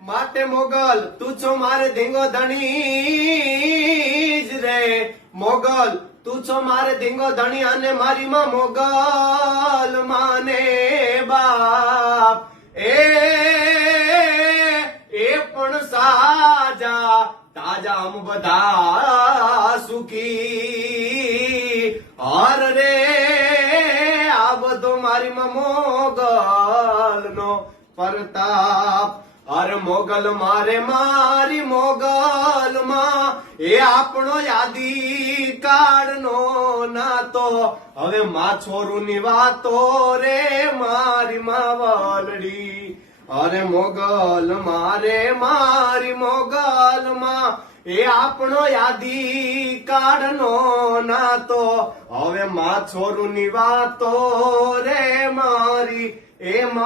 માતે મોગલ, તું છો મારે ધીંગો ધણી જ રે. મોગલ, તું છો મારે ધીંગો ધણી અને મારી માં મોગલ માને બાપ. એ એ પણ સાજા, તાજા અમ બધા સુખી. હર રે, આ બધો મારી માં મોગલ નો પ્રતાપ. અરે મોગલ મારે મારી મોગલ માં એ આપણો યાદી કાળનો નાતો. હવે મા છોરું ની વાતો રે મારી માં વાલડી અરે મોગલ મારે મારી મોગલ માં એ આપણો યાદી કાળનો નાતો. હવે માં છોરું ની વાતો રે મારી, એ